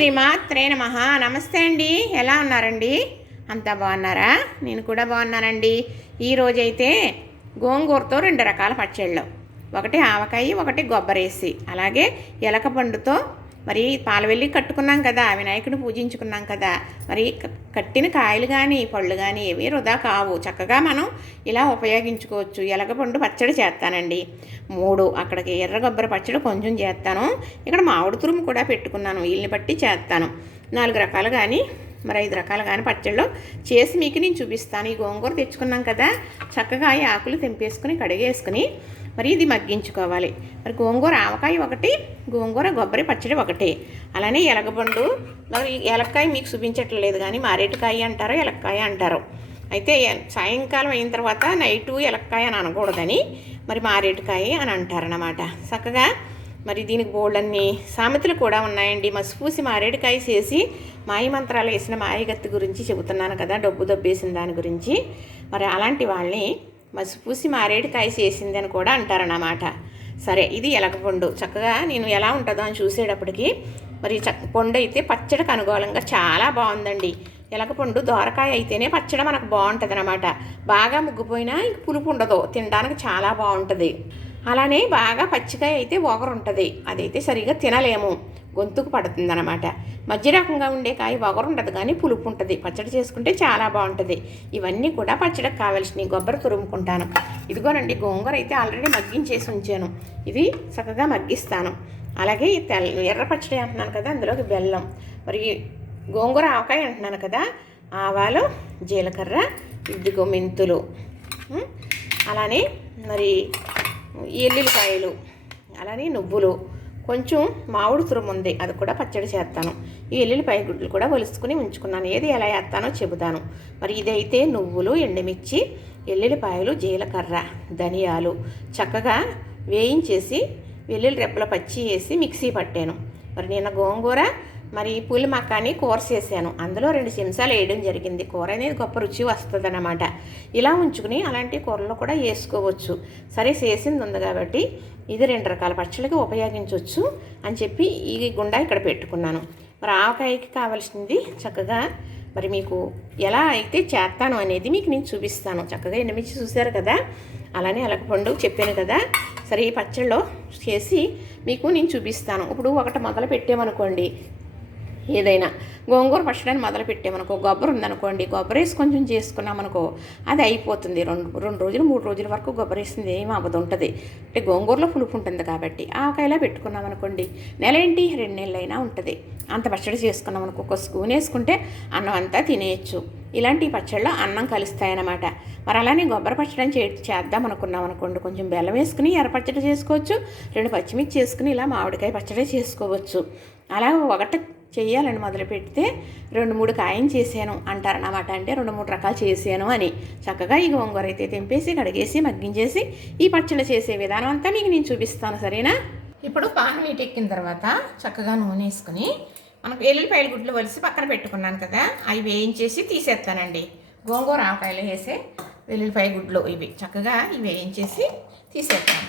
శ్రీమాత్రే నమః. నమస్తే అండి, ఎలా ఉన్నారండి? అంతా బాగున్నారా? నేను కూడా బాగున్నానండి. ఈరోజైతే గోంగూరతో 2 రకాల పచ్చళ్ళు, ఒకటి ఆవకాయ, ఒకటి కొబ్బరేసి, అలాగే ఎలకపండుతో మరి పాలవెల్లి కట్టుకున్నాం కదా, వినాయకుడిని పూజించుకున్నాం కదా, మరి కట్టిన కాయలు కానీ పళ్ళు కానీ ఏవి వృధా కావు, చక్కగా మనం ఇలా ఉపయోగించుకోవచ్చు. ఎలకపండు పచ్చడి చేస్తానండి 3, అక్కడికి ఎర్ర కొబ్బరి పచ్చడి కొంచెం చేస్తాను, ఇక్కడ మామిడి తురుము కూడా పెట్టుకున్నాను, వీళ్ళని బట్టి చేస్తాను. 4 రకాలు కానీ మరి 5 రకాలు కానీ పచ్చళ్ళు చేసి మీకు నేను చూపిస్తాను. ఈ గోంగూర తెచ్చుకున్నాం కదా, చక్కగా ఈ ఆకులు తెంపేసుకుని కడిగేసుకుని మరి ఇది మగ్గించుకోవాలి. మరి గోంగూర ఆవకాయ ఒకటి, గోంగూర కొబ్బరి పచ్చడి ఒకటి, అలానే ఎలగపండు. మరి ఎలక్కాయ మీకు చూపించట్లేదు కానీ మారేడుకాయ అంటారు, ఎలక్కాయ అంటారు. అయితే సాయంకాలం అయిన తర్వాత నైటు ఎలక్కాయ అని అనకూడదని మరి మారేడుకాయ అని అంటారన్నమాట. చక్కగా మరి దీనికి బోల్డన్ని సామెతలు కూడా ఉన్నాయండి. మసిపూసి మారేడుకాయ చేసి మాయ మంత్రాలు వేసిన మాయగత్తి గురించి చెబుతున్నాను కదా, డబ్బు దబ్బేసిన దాని గురించి. మరి అలాంటి వాళ్ళని మసిపూసి మారేడుకాయ చేసింది అని కూడా అంటారన్నమాట. సరే, ఇది ఎలకపండు. చక్కగా నేను ఎలా ఉంటుందో అని చూసేటప్పటికి మరి పండు అయితే పచ్చడికి అనుకూలంగా చాలా బాగుందండి. ఎలకపండు దోరకాయ అయితేనే పచ్చడి మనకు బాగుంటుంది అన్నమాట. బాగా ముగ్గిపోయినా ఇంక పులుపు ఉండదు, తినడానికి చాలా బాగుంటుంది. అలానే బాగా పచ్చికాయ అయితే ఒగరు ఉంటుంది, అదైతే సరిగా తినలేము, గొంతుకు పడుతుంది అనమాట. మధ్య రకంగా ఉండే కాయ ఒగరు ఉండదు కానీ పులుపు ఉంటుంది, పచ్చడి చేసుకుంటే చాలా బాగుంటుంది. ఇవన్నీ కూడా పచ్చడికి కావాల్సినవి. కొబ్బరి తురుముకుంటాను. ఇదిగోనండి, గోంగూర అయితే ఆల్రెడీ మగ్గించేసి ఉంచాను, ఇది చక్కగా మగ్గిస్తాను. అలాగే ఎర్ర పచ్చడి అంటున్నాను కదా, అందులోకి బెల్లం, మరి గోంగూర ఆవకాయ అంటున్నాను కదా, ఆవాలు, జీలకర్ర, ఇదిగో మెంతులు, అలానే మరి ఎల్లుల్లిపాయలు, అలానే నువ్వులు, కొంచెం మామిడి తురుము ఉంది, అది కూడా పచ్చడి చేస్తాను. ఈ ఎల్లుల్లిపాయ గుడ్లు కూడా ఒలుసుకుని ఉంచుకున్నాను, ఏది ఎలా చేస్తానో చెబుతాను. మరి ఇదైతే నువ్వులు, ఎండుమిర్చి, ఎల్లుల్లిపాయలు, జీలకర్ర, ధనియాలు చక్కగా వేయించేసి వెల్లుల్లి రెబ్బల పచ్చి వేసి మిక్సీ పట్టాను. మరి నిన్న గోంగూర మరి పూల మక్కాని కూర చేశాను, అందులో 2 చెంచాలు వేయడం జరిగింది. కూర అనేది గొప్ప రుచి వస్తుంది అన్నమాట. ఇలా ఉంచుకుని అలాంటి కూరలు కూడా వేసుకోవచ్చు. సరే, చేసింది ఉంది కాబట్టి ఇది 2 రకాల పచ్చళ్ళకి ఉపయోగించవచ్చు అని చెప్పి ఈ గుండా ఇక్కడ పెట్టుకున్నాను. మరి ఆవకాయకి కావాల్సింది చక్కగా మరి మీకు ఎలా అయితే చేస్తాను అనేది మీకు నేను చూపిస్తాను. చక్కగా ఎండుమిర్చి చూశారు కదా, అలానే ఎలకపండు చెప్పాను కదా. సరే, ఈ పచ్చళ్ళలో చేసి మీకు నేను చూపిస్తాను. ఇప్పుడు ఒకటి మొదలు పెట్టామనుకోండి, ఏదైనా గోంగూర పచ్చడిని మొదలు పెట్టామనుకో, కొబ్బరి ఉందనుకోండి, కొబ్బరేసి కొంచెం చేసుకున్నామనుకో అది అయిపోతుంది. 2 రోజులు 3 రోజుల వరకు కొబ్బరేసింది ఏమి అవ్వదు, ఉంటుంది. అంటే గోంగూరలో పులుపు ఉంటుంది కాబట్టి. ఆవకాయలా పెట్టుకున్నామనుకోండి, నెల ఏంటి 2 నెలలైనా ఉంటుంది. అంత పచ్చడి చేసుకున్నామనుకో, 1 స్పూన్ వేసుకుంటే అన్నం అంతా తినేయచ్చు. ఇలాంటి పచ్చళ్ళు అన్నం కలుస్తాయన్నమాట. మరి అలానే కొబ్బరి పచ్చడిని చేద్దాం అనుకున్నాం అనుకోండి, కొంచెం బెల్లం వేసుకుని ఎర్ర పచ్చడి చేసుకోవచ్చు, 2 పచ్చిమిర్చి చేసుకుని ఇలా మామిడికాయ పచ్చడి చేసుకోవచ్చు. అలా ఒకటి చెయ్యాలని మొదలు పెడితే 2-3 కాయం చేశాను అంటారన్నమాట. అంటే 2-3 రకాలు చేశాను అని. చక్కగా ఈ గోంగూర అయితే తెంపేసి కడిగేసి మగ్గించేసి ఈ పచ్చళ్ళు చేసే విధానం అంతా మీకు నేను చూపిస్తాను, సరేనా? ఇప్పుడు పాన్ వీటెక్కిన తర్వాత చక్కగా నూనె వేసుకుని మనకు ఎల్లుల్లిపాయల గుడ్లు వలిసి పక్కన పెట్టుకున్నాను కదా, అవి వేయించేసి తీసేస్తానండి. గోంగూర ఆవకాయలు వేసే వెల్లుల్లిపాయ గుడ్లు ఇవి చక్కగా ఇవి వేయించేసి తీసేస్తాను.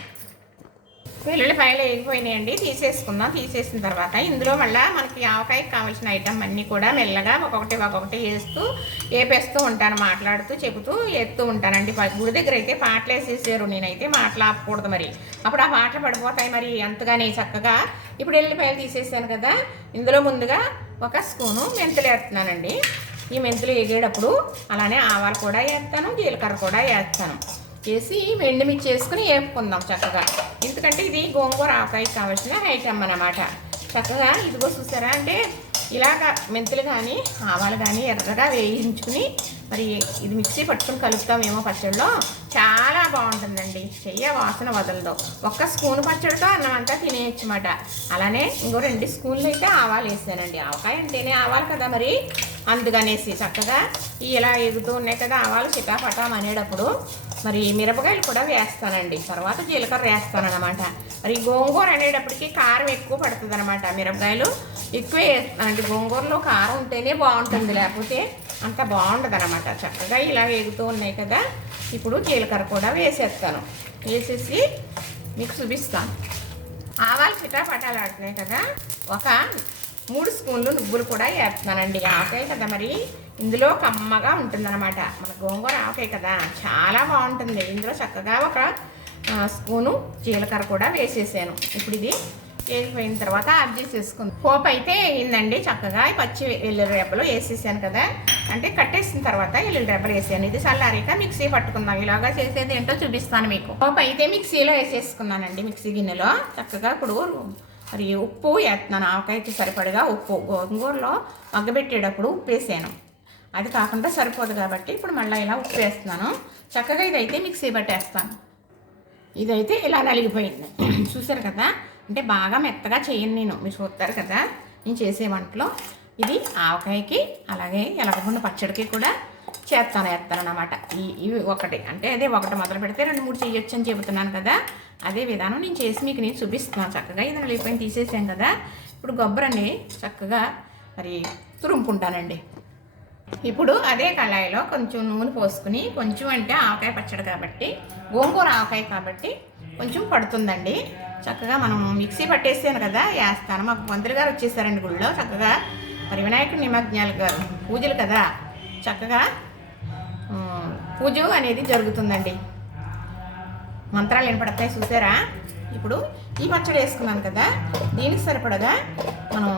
వెల్లుల్లిపాయలు వేగిపోయినాయండి, తీసేసుకుందాం. తీసేసిన తర్వాత ఇందులో మళ్ళీ మనకి ఆవకాయకి కావాల్సిన ఐటమ్ అన్నీ కూడా మెల్లగా ఒక్కొక్కటి వేస్తూ వేపేస్తూ ఉంటాను, మాట్లాడుతూ చెబుతూ వేస్తూ ఉంటానండి. గుడి దగ్గర అయితే పాటలు వేసేసారు, నేనైతే మాటలు ఆపకూడదు, మరి అప్పుడు ఆ పాటలు పడిపోతాయి మరి అంతగానే. చక్కగా ఇప్పుడు ఎల్లిపాయలు తీసేసాను కదా, ఇందులో ముందుగా 1 స్పూను మెంతులు వేస్తున్నానండి. ఈ మెంతులు వేగేటప్పుడు అలానే ఆవాలు కూడా వేస్తాను, జీలకర్ర కూడా వేస్తాను. వేసి ఎండుమిర్చి వేసుకుని వేపుకుందాం చక్కగా, ఎందుకంటే ఇది గోంగూర ఆవకాయకి కావాల్సిన ఐటమ్ అన్నమాట. చక్కగా ఇదిగో చూసారా, అంటే ఇలాగ మెంతులు కానీ ఆవాలు కానీ ఎర్రగా వేయించుకుని మరి ఇది మిక్సీ పట్టుకుని కలుపుతామేమో పచ్చడిలో, చాలా బాగుంటుందండి. చెయ్య వాసన వదలదు. 1 స్పూన్ పచ్చడితో అన్నం అంతా తినేయచ్చు అన్నమాట. అలానే ఇంకో 2 స్పూన్లు అయితే ఆవాలు వేసానండి. ఆవకాయ అంటేనే ఆవాలు కదా, మరి అందుకనేసి చక్కగా ఇలా ఎగుతూ ఉన్నాయి కదా ఆవాలు చిటాపటాం అనేటప్పుడు మరి మిరపకాయలు కూడా వేస్తానండి. తర్వాత జీలకర్ర వేస్తానన్నమాట. మరి గోంగూర అనేటప్పటికి కారం ఎక్కువ పడుతుంది అనమాట, మిరపకాయలు ఎక్కువే వేస్తానండి. గోంగూరలో కారం ఉంటేనే బాగుంటుంది, లేకపోతే అంత బాగుండదు అనమాట. చక్కగా ఇలా వేగుతూ ఉన్నాయి కదా, ఇప్పుడు జీలకర్ర కూడా వేసేస్తాను. వేసేసి మీకు చూపిస్తాను. ఆవాలు చిటాపటాలు ఆడుతున్నాయి కదా, ఒక 3 స్పూన్లు నువ్వులు కూడా వేస్తున్నానండి. ఆవకాయ కదా మరి ఇందులో కమ్మగా ఉంటుందన్నమాట. మన గోంగూర ఆవకాయ కదా చాలా బాగుంటుంది. ఇందులో చక్కగా ఒక స్పూను జీలకర్ర కూడా వేసేసాను. ఇప్పుడు ఇది వేగిపోయిన తర్వాత ఆఫ్ చేసేసుకుంది. పోపు అయితే అయిందండి. చక్కగా పచ్చి వెల్లుల్లి రెబ్బలు వేసేసాను కదా, అంటే కట్టేసిన తర్వాత వెల్లుల్లి రెబ్బలు వేసాను. ఇది చల్లారిక మిక్సీ పట్టుకుందాం. ఇలాగా చేసేది ఏంటో చూపిస్తాను మీకు. పోపు అయితే మిక్సీలో వేసేసుకున్నానండి, మిక్సీ గిన్నెలో. చక్కగా ఇప్పుడు మరి ఉప్పు వేస్తున్నాను, ఆవకాయకి సరిపడగా ఉప్పు. గోంగూరలో మగ్గబెట్టేటప్పుడు ఉప్పు వేసాను, అది కాకుండా సరిపోదు కాబట్టి ఇప్పుడు మళ్ళీ ఇలా ఉప్పు వేస్తున్నాను. చక్కగా ఇదైతే మిక్సీ పట్టేస్తాను. ఇదైతే ఇలా నలిగిపోయింది చూసారు కదా. అంటే బాగా మెత్తగా చేయను నేను, మీరు చూస్తారు కదా నేను చేసే వంటలో. ఇది ఆవకాయకి అలాగే ఎలగబుండ పచ్చడికి కూడా వేస్తానన్నమాట. ఇవి ఒకటి అంటే అదే ఒకటి మొదలు పెడితే 2-3 చేయొచ్చు అని చెబుతున్నాను కదా, అదే విధానం నేను చేసి మీకు నేను చూపిస్తున్నాను. చక్కగా ఇది నలిగిపోయింది తీసేసాం కదా. ఇప్పుడు కొబ్బరిని చక్కగా మరి తురుముకుంటానండి. ఇప్పుడు అదే కళాయిలో కొంచెం నూనె పోసుకుని, కొంచెం అంటే ఆవకాయ పచ్చడి కాబట్టి గోంగూర ఆవకాయ కాబట్టి కొంచెం పడుతుందండి. చక్కగా మనం మిక్సీ పట్టేసాను కదా వేస్తాను. మాకు పంతులు గారు వచ్చేసారండి గుళ్ళో. చక్కగా మరి వినాయకుడి నిమజ్ఞాలు గారు పూజలు కదా, చక్కగా పూజ అనేది జరుగుతుందండి. మంత్రాలు వినపడతాయి చూసారా. ఇప్పుడు ఈ పచ్చడి వేసుకున్నాను కదా, దీనికి సరిపడగా మనం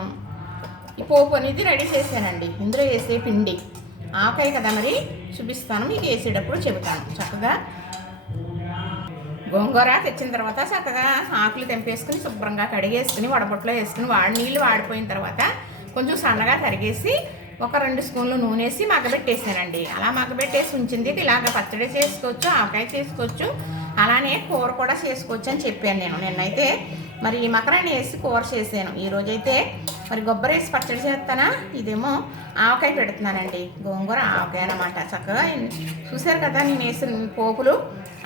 ఈ పోపు అనేది రెడీ చేశానండి. ఇందులో వేసే పిండి ఆవకాయ కదా మరి చూపిస్తాను మీకు, వేసేటప్పుడు చెబుతాను. చక్కగా గోంగూర తెచ్చిన తర్వాత చక్కగా ఆకులు తెంపేసుకుని శుభ్రంగా కడిగేసుకుని వడబొట్లో వేసుకుని నీళ్ళు వాడిపోయిన తర్వాత కొంచెం సన్నగా తరిగేసి ఒక 2 స్పూన్లు నూనె వేసి మగ్గబెట్టేసానండి. అలా మగ్గబెట్టేసి ఉంచింది. ఇలాగ పచ్చడి చేసుకోవచ్చు, ఆవకాయ చేసుకోవచ్చు, అలానే కూర కూడా చేసుకోవచ్చు అని చెప్పాను నేను. నిన్నైతే మరి మకరాన్ని వేసి కూర చేశాను. ఈరోజైతే మరి కొబ్బరి వేసి పచ్చడి చేస్తానా, ఇదేమో ఆవకాయ పెడుతున్నానండి. గోంగూర ఆవకాయ అన్నమాట. చక్కగా చూసారు కదా నేను వేసిన పోపులు,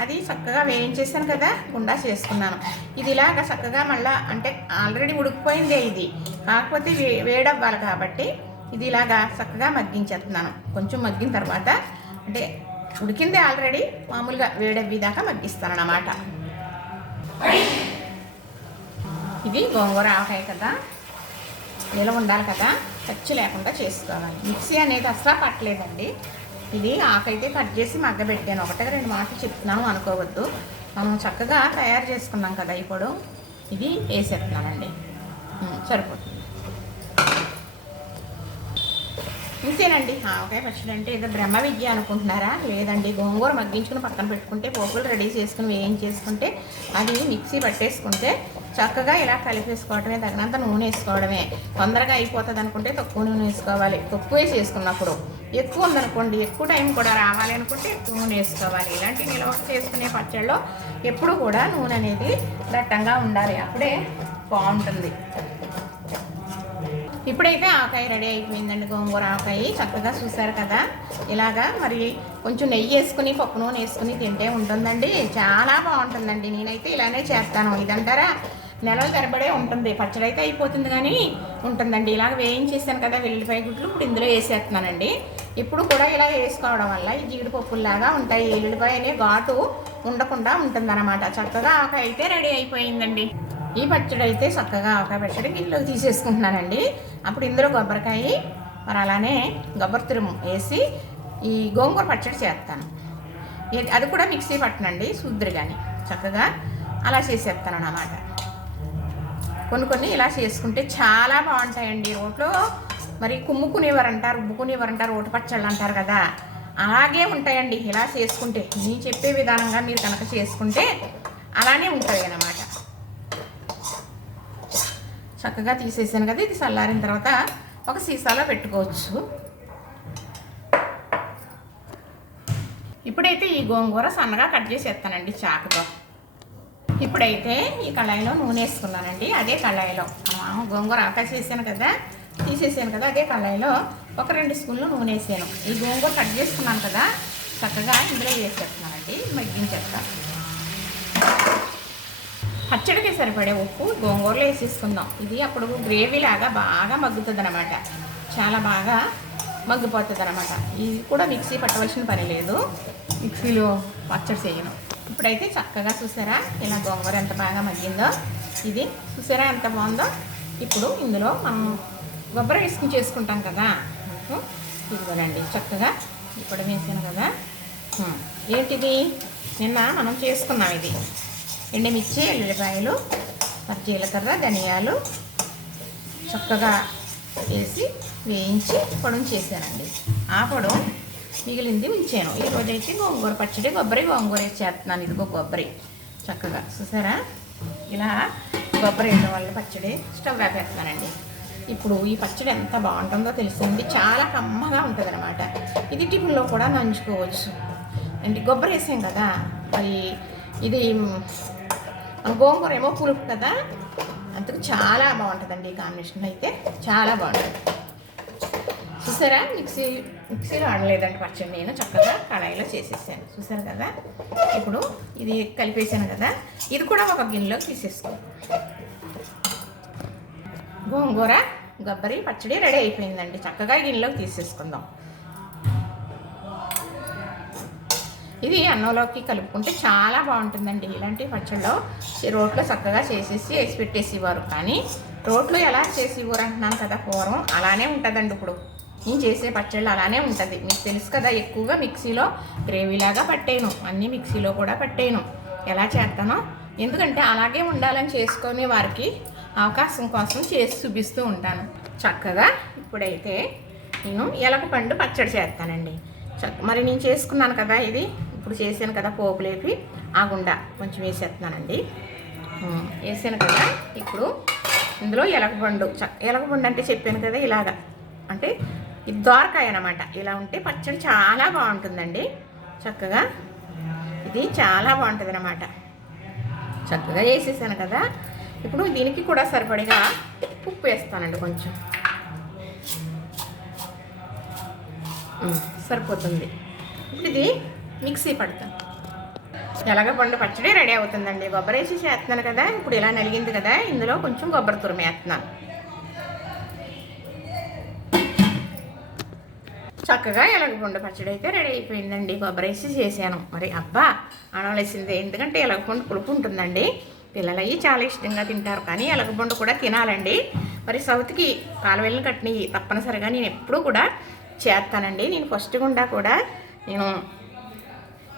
అది చక్కగా వేయించేసాను కదా, గుండా చేసుకున్నాను. ఇది ఇలాగ చక్కగా మళ్ళీ అంటే ఆల్రెడీ ఉడికిపోయిందే ఇది, కాకపోతే వేడవ్వాలి కాబట్టి ఇది ఇలాగా చక్కగా మగ్గించేస్తున్నాను. కొంచెం మగ్గిన తర్వాత అంటే ఉడికింది ఆల్రెడీ, మామూలుగా వేడవ్వేదాకా మగ్గిస్తాను అన్నమాట. ఇది గోంగూర ఆవకాయ కదా, నిలవ ఉండాలి కదా, ఖర్చు లేకుండా చేసుకోవాలి. మిక్సీ అనేది అసలు పట్టలేదండి. ఇది ఆకైతే కట్ చేసి మగ్గబెట్టాను. 1-2 మాటలు చెప్తున్నాను అనుకోవద్దు. మనం చక్కగా తయారు చేసుకున్నాం కదా, ఇప్పుడు ఇది వేసేస్తున్నానండి. సరిపోతుంది. ఇంతేనండి ఆవకాయ పచ్చడి అంటే ఏదో బ్రహ్మ విద్య అనుకుంటున్నారా? లేదండి. గోంగూర మగ్గించుకుని పక్కన పెట్టుకుంటే, పోపులు రెడీ చేసుకుని వేయించేసుకుంటే, అది మిక్సీ పట్టేసుకుంటే చక్కగా ఇలా కలిపేసుకోవడమే, తగినంత నూనె వేసుకోవడమే. తొందరగా అయిపోతుంది అనుకుంటే తక్కువ నూనె వేసుకోవాలి. తక్కువ వేసుకున్నప్పుడు ఎక్కువ ఉందనుకోండి, ఎక్కువ టైం కూడా రావాలి అనుకుంటే ఎక్కువ నూనె వేసుకోవాలి. ఇలాంటి నిల్వ చేసుకునే పచ్చళ్ళలో ఎప్పుడు కూడా నూనె అనేది దట్టంగా ఉండాలి, అప్పుడే బాగుంటుంది. ఇప్పుడైతే ఆవకాయ రెడీ అయిపోయిందండి, గోంగూర ఆవకాయ. చక్కగా చూసారు కదా. ఇలాగా మరి కొంచెం నెయ్యి వేసుకుని పప్పు నూనె వేసుకుని తింటే ఉంటుందండి, చాలా బాగుంటుందండి. నేనైతే ఇలానే చేస్తాను. ఇదంటారా నెలల తరబడే ఉంటుంది. పచ్చడి అయితే అయిపోతుంది కానీ ఉంటుందండి. ఇలాగ వేయించేసాను కదా వెల్లుల్లిపాయ గుడ్లు, ఇప్పుడు ఇందులో వేసేస్తున్నానండి. ఇప్పుడు కూడా ఇలా వేసుకోవడం వల్ల ఈ జీడిపప్పుల్లాగా ఉంటాయి. ఎల్లుల్లిపాయ అనే ఘాటు ఉండకుండా ఉంటుందన్నమాట. చక్కగా ఆవకాయ అయితే రెడీ అయిపోయిందండి. ఈ పచ్చడి అయితే చక్కగా ఆవకాయ పచ్చడి గిన్నెలోకి తీసేసుకుంటున్నానండి. అప్పుడు ఇందులో కొబ్బరికాయ మరి అలానే కొబ్బరి తురుము వేసి ఈ గోంగూర పచ్చడి చేస్తాను. అది కూడా మిక్సీ పట్టనండి, శుద్ధిరి కానీ చక్కగా అలా చేసేస్తాను అన్నమాట. కొన్ని ఇలా చేసుకుంటే చాలా బాగుంటాయండి. రోట్లో మరి కుమ్ముకునేవారు అంటారు, రుబ్బుకునేవారు అంటారు, రోటి పచ్చళ్ళు అంటారు కదా, అలాగే ఉంటాయండి. ఇలా చేసుకుంటే నేను చెప్పే విధానంగా మీరు కనుక చేసుకుంటే అలానే ఉంటాయి అన్నమాట. చక్కగా తీసేసాను కదా, ఇది చల్లారిన తర్వాత ఒక సీసాలో పెట్టుకోవచ్చు. ఇప్పుడైతే ఈ గోంగూర సన్నగా కట్ చేసేస్తానండి చాకుతో. ఇప్పుడైతే ఈ కళాయిలో నూనె వేసుకున్నానండి. అదే కళాయిలో గోంగూర ఆవకాయ చేసాను కదా, తీసేసాను కదా, అదే కళాయిలో ఒక 2 స్పూన్లు నూనె వేసాను. ఈ గోంగూర కట్ చేసుకున్నాను కదా, చక్కగా ఇందులో వేసేస్తున్నానండి, మగ్గించేస్తాను. పచ్చడికి సరిపడే ఉప్పు గోంగూరలో వేసేసుకుందాం. ఇది అప్పుడు గ్రేవీ లాగా బాగా మగ్గుతుంది అనమాట, చాలా బాగా మగ్గిపోతుంది అనమాట. ఇది కూడా మిక్సీ పట్టవలసిన పని లేదు, మిక్సీలో పచ్చడి చేయను. ఇప్పుడైతే చక్కగా చూసారా ఇలా గోంగూర ఎంత బాగా మగ్గిందో, ఇది చూసారా ఎంత బాగుందో. ఇప్పుడు ఇందులో మనం కొబ్బరి వేసుకుని చేసుకుంటాం కదా. ఇదిగోనండి చక్కగా ఇప్పుడు వేసాను కదా. ఏంటిది నిన్న మనం చేసుకున్నాం. ఇది ఎండుమిర్చి, ఎల్లుల్లిపాయలు, మరి జీలకర్ర, ధనియాలు చక్కగా వేసి వేయించి పొడం చేశానండి. ఆ పొడం మిగిలింది ఉంచాను. ఈరోజైతే గోంగూర పచ్చడి, గోంగూర వేసి చేస్తున్నాను. ఇదిగో కొబ్బరి చక్కగా చూసారా, ఇలా కొబ్బరి వేయడం వల్ల పచ్చడి స్టవ్ వేపేస్తానండి. ఇప్పుడు ఈ పచ్చడి ఎంత బాగుంటుందో తెలిసింది. చాలా కమ్మగా ఉంటుంది అనమాట. ఇది టిఫిన్లో కూడా నంచుకోవచ్చు అంటే కొబ్బరి వేసాం కదా. మరి ఇది గోంగూర ఏమో పులుపు కదా, అందుకు చాలా బాగుంటుందండి. ఈ కాంబినేషన్ అయితే చాలా బాగుంటుంది. చూసారా, మిక్సీలో ఆడలేదండి పచ్చడి, నేను చక్కగా కడాయిలో చేసేసాను. చూసారు కదా. ఇప్పుడు ఇది కలిపేసాను కదా, ఇది కూడా ఒక గిన్నెలో తీసేసుకో. గోంగూర కొబ్బరి పచ్చడి రెడీ అయిపోయిందండి. చక్కగా గిన్నెలోకి తీసేసుకుందాం. ఇది అన్నంలోకి కలుపుకుంటే చాలా బాగుంటుందండి. ఇలాంటి పచ్చళ్ళు రోట్లో చక్కగా చేసేసి వేసి పెట్టేసేవారు, కానీ రోట్లో ఎలా చేసేవారు అంటున్నాను కదా, పూర్వం అలానే ఉంటుందండి. ఇప్పుడు నేను చేసే పచ్చళ్ళు అలానే ఉంటుంది. మీకు తెలుసు కదా, ఎక్కువగా మిక్సీలో గ్రేవీలాగా పట్టేయను, అన్నీ మిక్సీలో కూడా పట్టేయను. ఎలా చేస్తానో ఎందుకంటే అలాగే ఉండాలని చేసుకొని వారికి అవకాశం కోసం చేసి చూపిస్తూ ఉంటాను. చక్కగా ఇప్పుడైతే నేను ఎలకపండు పచ్చడి చేస్తానండి. మరి నేను చేసుకున్నాను కదా, ఇది ఇప్పుడు చేశాను కదా, పోపు లేపి ఆ గుండా కొంచెం వేసేస్తున్నానండి. వేసాను కదా. ఇప్పుడు ఇందులో ఎలకపండు అంటే చెప్పాను కదా, ఇలాగా అంటే ఇది దోరకాయ అన్నమాట. ఇలా ఉంటే పచ్చడి చాలా బాగుంటుందండి. చక్కగా ఇది చాలా బాగుంటుంది అన్నమాట. చక్కగా వేసేసాను కదా. ఇప్పుడు దీనికి కూడా సరిపడిగా ఉప్పు వేస్తానండి. కొంచెం సరిపోతుంది. ఇప్పుడు ఇది మిక్సీ పడతాను. ఎలగపండు పచ్చడి రెడీ అవుతుందండి. కొబ్బరి వేసి చేస్తున్నాను కదా. ఇప్పుడు ఇలా నలిగింది కదా, ఇందులో కొంచెం కొబ్బరి తురుము వేస్తున్నాను. చక్కగా ఎలగపండు పచ్చడి అయితే రెడీ అయిపోయిందండి. కొబ్బరి వేసి చేశాను. మరి అబ్బా అనవలసిందే, ఎందుకంటే ఎలగపండు పులుపు ఉంటుందండి. పిల్లలు అవి చాలా ఇష్టంగా తింటారు, కానీ ఎలగపండు కూడా తినాలండి. మరి సౌత్కి కాలువెళ్ళని కట్టినవి తప్పనిసరిగా నేను ఎప్పుడూ కూడా చేస్తానండి. నేను ఫస్ట్ గుండా కూడా నేను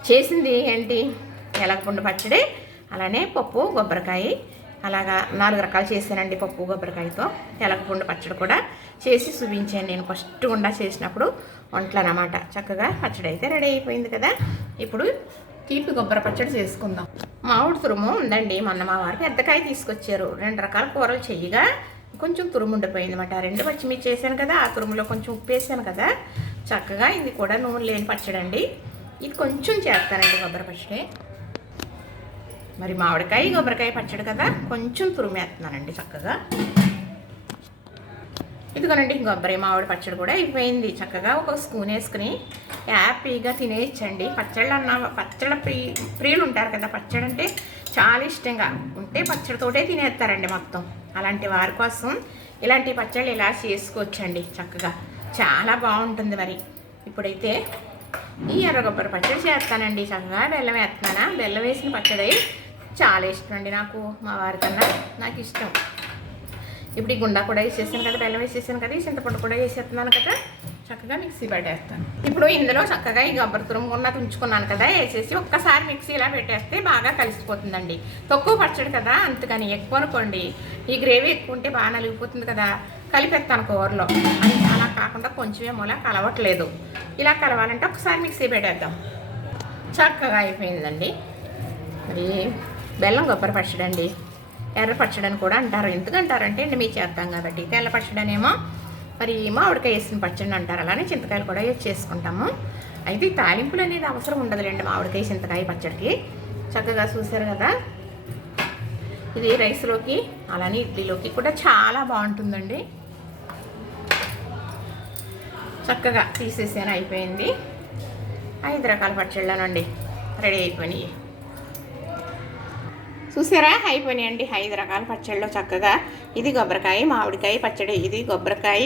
చేసింది ఏంటి, ఎలగపండు పచ్చడి, అలానే పప్పు కొబ్బరికాయ, అలాగా 4 రకాలు చేశానండి. పప్పు కొబ్బరికాయతో ఎలగపండు పచ్చడి కూడా చేసి చూపించాను నేను ఫస్ట్ గుండా చేసినప్పుడు వంటలు అన్నమాట. చక్కగా పచ్చడి అయితే రెడీ అయిపోయింది కదా. ఇప్పుడు తీపి కొబ్బరి పచ్చడి చేసుకుందాం. మామిడి తురుము ఉందండి. మొన్న మా వారు పెద్దకాయ తీసుకొచ్చారు. 2 రకాల కూరలు చెయ్యగా కొంచెం తురుము ఉండిపోయింది అన్నమాట. 2 పచ్చిమిర్చి వేసాను కదా, ఆ తురుములో కొంచెం ఉప్పు వేసాను కదా. చక్కగా ఇది కూడా నూనె లేని పచ్చడి అండి. ఇది కొంచెం చేస్తానండి కొబ్బరి పచ్చడి. మరి మామిడికాయ కొబ్బరికాయ పచ్చడి కదా, కొంచెం తురుమేస్తున్నానండి చక్కగా. ఇదిగోనండి కొబ్బరి మామిడి పచ్చడి కూడా అయిపోయింది. చక్కగా ఒక స్పూన్ వేసుకుని హ్యాపీగా తినేయచ్చండి. పచ్చళ్ళ ప్రియులు ఉంటారు కదా, పచ్చడి అంటే చాలా ఇష్టంగా ఉంటే పచ్చడితోటే తినేస్తారండి మొత్తం. అలాంటి వారి కోసం ఇలాంటి పచ్చళ్ళు ఇలా చేసుకోవచ్చండి. చక్కగా చాలా బాగుంటుంది. మరి ఇప్పుడైతే ఈ ఎర్రగొబ్బరి పచ్చడి చేస్తానండి. చక్కగా బెల్లం వేస్తున్నానా. బెల్లం వేసిన పచ్చడి చాలా ఇష్టం అండి నాకు, మా వారికన్నా నాకు ఇష్టం. ఇప్పుడు ఈ గుండా కూడా వేసేసాను కదా, బెల్లం వేసేసాను కదా, ఈ చింతపండు కూడా వేసేస్తున్నాను కదా. చక్కగా మిక్సీ పట్టేస్తాను. ఇప్పుడు ఇందులో చక్కగా ఈ కొబ్బరి తురుము కూడా ఉంచుకున్నాను కదా, వేసేసి ఒక్కసారి మిక్సీ ఇలా పెట్టేస్తే బాగా కలిసిపోతుందండి. తక్కువ పచ్చడి కదా, అందుకని ఎక్కువ అనుకోండి, ఈ గ్రేవీ ఎక్కువ ఉంటే బాగా నలిగిపోతుంది కదా, కలిపేస్తాను కూరలో. అని అలా కాకుండా కొంచెం మూల కలవట్లేదు. ఇలా కలవాలంటే ఒకసారి మిక్సీ పెట్టేద్దాం. చక్కగా అయిపోయిందండి. మరి బెల్లం కొబ్బరి పచ్చడి అండి. ఎర్ర పచ్చడి అని కూడా అంటారు. ఎందుకంటారంటే అండి మీకు చేద్దాం కాబట్టి. తెల్ల పచ్చడి అనేమో మరి మామిడికాయ వేసిన పచ్చడి అంటారు. అలానే చింతకాయలు కూడా వేసి చేసుకుంటాము. అయితే తాలింపులు అనేది అవసరం ఉండదులేండి మామిడికాయ చింతకాయ పచ్చడికి. చక్కగా చూసారు కదా. ఇది రైస్లోకి అలానే ఇడ్లీలోకి కూడా చాలా బాగుంటుందండి. చక్కగా తీసేసాను, అయిపోయింది. 5 రకాల పచ్చళ్ళనండి రెడీ అయిపోయినాయి. చూసారా, అయిపోయినాయండి 5 రకాల పచ్చళ్ళు చక్కగా. ఇది కొబ్బరికాయ మామిడికాయ పచ్చడి, ఇది కొబ్బరికాయ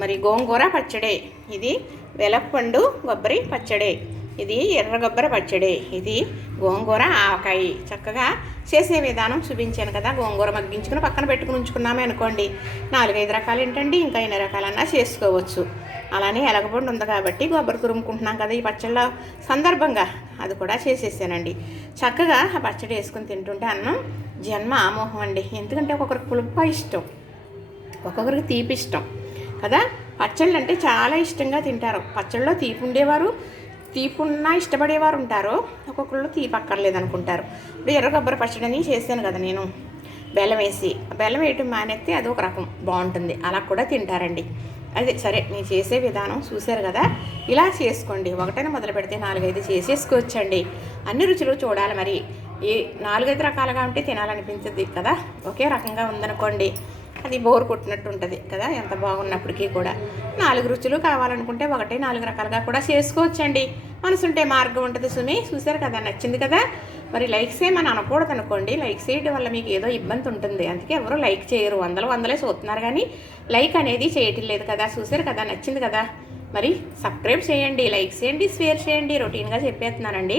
మరి గోంగూర పచ్చడి, ఇది వెలగపండు కొబ్బరి పచ్చడి, ఇది ఎర్రగొబ్బరి పచ్చడి, ఇది గోంగూర ఆవకాయ. చక్కగా చేసే విధానం చూపించాను కదా. గోంగూర మగ్గించుకుని పక్కన పెట్టుకుని ఉంచుకున్నామే అనుకోండి, 4-5 రకాలు ఏంటండి, ఇంకా ఎన్ని రకాలన్నా చేసుకోవచ్చు. అలానే ఎలగబండి ఉంది కాబట్టి కొబ్బరి తురుముకుంటున్నాం కదా ఈ పచ్చళ్ళ సందర్భంగా, అది కూడా చేసేసానండి. చక్కగా ఆ పచ్చడి వేసుకుని తింటుంటే అన్నం జన్మ ఆమోహం అండి. ఎందుకంటే ఒక్కొక్కరికి పులుపు ఇష్టం, ఒక్కొక్కరికి తీపి ఇష్టం కదా. పచ్చళ్ళు అంటే చాలా ఇష్టంగా తింటారు. పచ్చళ్ళలో తీపి ఉండేవారు, తీపి ఉన్నా ఇష్టపడేవారు ఉంటారు, ఒక్కొక్కళ్ళు తీపి అక్కర్లేదు అనుకుంటారు. ఇప్పుడు ఎర్ర కొబ్బరి పచ్చడిని చేశాను కదా నేను, బెల్లం వేసి. బెల్లం వేయటం మానేస్తే అది ఒక రకం బాగుంటుంది, అలా కూడా తింటారండి. అదే సరే, నేను చేసే విధానం చూశారు కదా, ఇలా చేసుకోండి. ఒకటైనా మొదలు పెడితే 4-5 చేసేసుకోవచ్చండి. అన్ని రుచులు చూడాలి మరి. ఈ 4-5 రకాలుగా ఉంటే తినాలనిపించదు కదా. ఒకే రకంగా ఉందనుకోండి, అది బోర్ కొట్టినట్టు ఉంటుంది కదా. ఎంత బాగున్నప్పటికీ కూడా 4 రుచులు కావాలనుకుంటే 4 రకాలుగా కూడా చేసుకోవచ్చండి. మనసుంటే మార్గం ఉంటుంది సుమి. చూశారు కదా, నచ్చింది కదా. మరి లైక్స్ ఏమని అనకూడదు అనుకోండి, లైక్ చేయడం వల్ల మీకు ఏదో ఇబ్బంది ఉంటుంది, అందుకే ఎవరు లైక్ చేయరు. వందలే చూస్తున్నారు కానీ లైక్ అనేది చేయటం లేదు కదా. చూశారు కదా, నచ్చింది కదా. మరి సబ్స్క్రైబ్ చేయండి, లైక్ చేయండి, షేర్ చేయండి. రొటీన్గా చెప్పేస్తున్నానండి.